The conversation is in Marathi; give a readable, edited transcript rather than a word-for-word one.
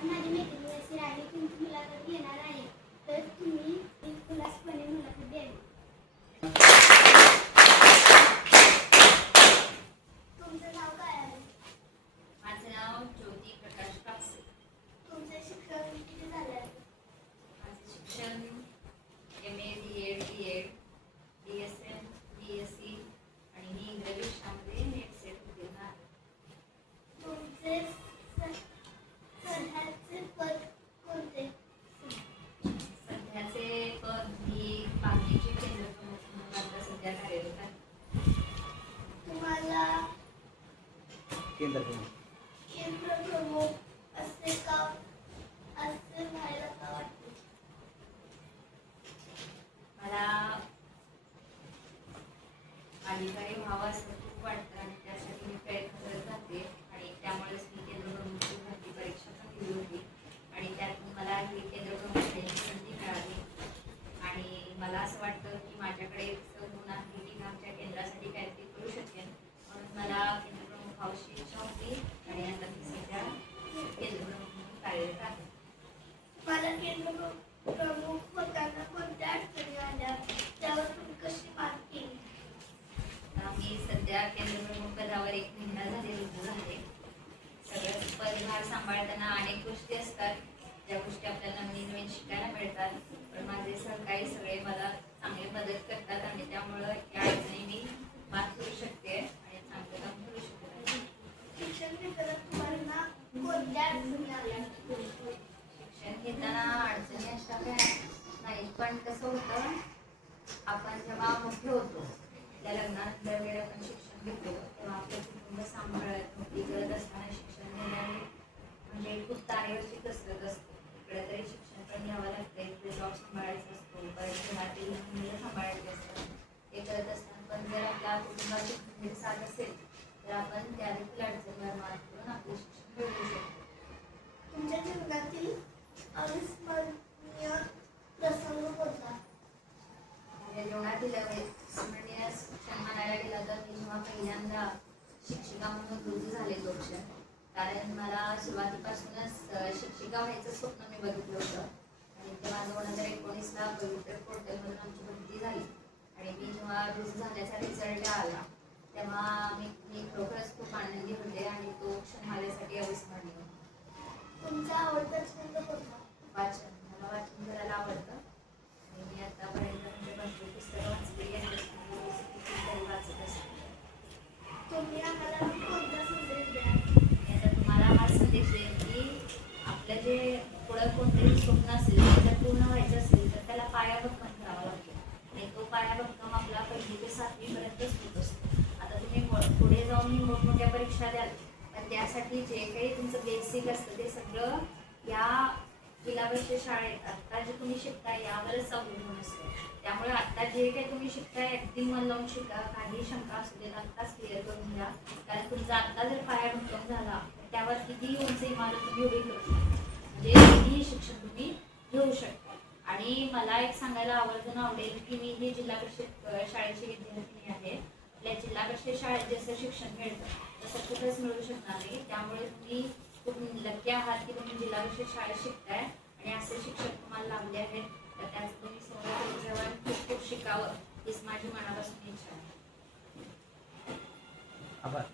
आज माझी मैत्रिणी आहे तुमची मुलाखत घेणार आहे तर तुम्ही खुलासपणे मुलाखत द्यावी. तुमचं नाव काय आहे? माझं नाव ज्योती प्रकाश कापसे. तुमचे शिक्षण किती झाले आहे? माझे शिक्षण MA B.Ed B.Ed BSM BSc आणि मी इंग्रजी विषयामध्ये नेट सेट उत्तीर्ण आहे. तुमचे सध्याचे पद कोणते? सध्याचे पद मी बाकीचे केंद्र प्रमुख म्हणून आता सध्या कार्यरत आहे. तुम्हाला केंद्र प्रमुख केंद्र प्रमुख असे व्हायला का वाटते? मला अधिकारी व्हावं असं खूप वाटतं आणि त्यासाठी मी प्रयत्न करत राहते आणि त्यामुळेच मी केंद्र प्रमुखची भरती परीक्षा पण दिली होती आणि त्यातून मला ही केंद्र प्रमुख होण्याची संधी मिळाली आणि मला असं वाटतं की माझ्याकडे एक गुण आहे की मी आमच्या केंद्रासाठी काहीतरी करू शकेन म्हणून मला केंद्र प्रमुख व्हावशी इच्छा होती आणि आता मी सध्या केंद्र प्रमुख म्हणून कार्यरत आहे. मला केंद्र प्रमुख होताना कोणत्या अडचणी आल्या त्यावर तुम्ही कशी मात केली? मी सध्या केंद्र प्रमुख पदावर 1 महिना झाले रुजू झाले. सगळं पदभार सांभाळताना अनेक गोष्टी असतात ज्या गोष्टी आपल्याला नवीन नवीन शिकायला मिळतात पण माझे सहकारी सगळे मला चांगली मदत करतात आणि त्यामुळं या अडचणी मी मात करू शकते आणि चांगलं काम करू शकते. शिक्षण घेताना तुम्हाला कोणत्या अडचणी आल्या? शिक्षण घेताना अडचणी अशा काय नाही पण कसं होतं आपण जेव्हा मोठे होतो त्या लग्नानंतर वगैरे आपण शिक्षण घेतो तेव्हा आपलं कुटुंब सांभाळत नोकरी करत असताना शिक्षण घेण्याने म्हणजे खूप तारेवरची कसरत असते. इकडे तरी शिक्षण पण घ्यावं लागतं इकडे जॉब सांभाळायचा असतो परत घरातील मुलं सांभाळायची असतात हे करत असताना पण जर आपल्या कुटुंबाची गंभीर साथ असेल तर आपण त्या देखील अडचणीवर मात करून आपलं शिक्षण मिळवू शकतो. तुमच्या जीवनातील अविस्मरणीय प्रसंग कोणता? माझ्या जीवनातील अविस्मरणीय शिक्षण म्हणायला गेलं तर मी जेव्हा पहिल्यांदा शिक्षिका म्हणून रुजू झाले तो क्षण कारण मला सुरुवातीपासूनच शिक्षिका व्हायचं स्वप्न मी बघितलं होतं आणि तेव्हा 2019ला पवित्र पोर्टलमधून आमची भरती झाली आणि मी जेव्हा रुजू झाल्याचा रिझल्ट आला तेव्हा मी खरोखरच खूप आनंदी होते आणि तो क्षण माझ्यासाठी अविस्मरणीय होता. तुमचा आवडता छंद कोणता? वाचन. मला वाचन करायला आवडतं आणि मी आतापर्यंत म्हणजे भरपूर पुस्तकं वाचली आणि वाचत असते. तुम्ही आम्हाला कोणता संदेश द्या? मी आता तुम्हाला हा संदेश देईन की आपलं जे पुढं कोणतरी स्वप्न असेल ते जर पूर्ण व्हायचं असेल तर त्याला पायाभक्कम करावा लागतो आणि तो पायाभक्कम आपला 1ली ते 7वी पर्यंतच होत असतो. आता तुम्ही पुढे जाऊन मोठमोठ्या परीक्षा द्याल पण त्यासाठी जे काही तुमचं बेसिक असतं ते सगळं या जिल्हा परिषद शाळेत आत्ता जे तुम्ही शिकताय यावरच अवलंबून असतं. त्यामुळे आत्ता जे काही तुम्ही शिकताय अगदी मन लावून शिका. काही शंका असू देत आत्ताच क्लिअर करून घ्या कारण तुमचा आत्ता जर पाया भक्कम झाला तर त्यावर किती उंच इमारत तुम्ही उभी करू शकता म्हणजे कितीही शिक्षण तुम्ही घेऊ शकता. आणि मला एक सांगायला आवर्जून आवडेल की मी ही जिल्हा परिषद शाळेची विद्यार्थिनी आहे. आपल्या जिल्हा परिषद शाळेत जसं शिक्षण मिळतं तसं कुठंच मिळू शकणार नाही. त्यामुळे तुम्ही खूप लकी आहात की तुम्ही जिल्हा परिषद शाळेत शिकताय आणि असे शिक्षक तुम्हाला लाभले आहेत तर त्याचं तुम्ही समोर खूप खूप शिकावं हीच माझी मनापासून इच्छा आहे. आभार.